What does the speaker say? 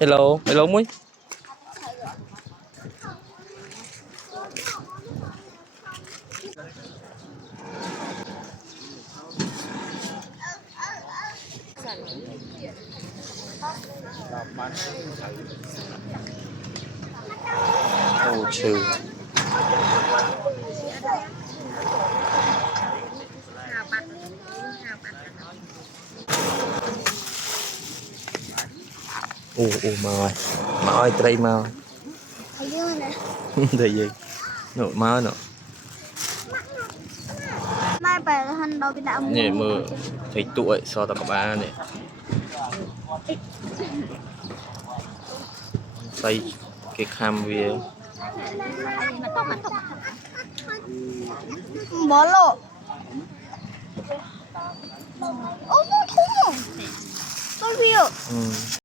Hello, hello muối. Ồ trừ. Ồ mà ơi tray mà. Thời gì? Nụ má nọ. Mai phải hành đầu bị đạo Nè mơ thấy tuổi so tao có ba nè. Xây cái cam về. bỏ lộ ô thú tôi hiểu Ừ.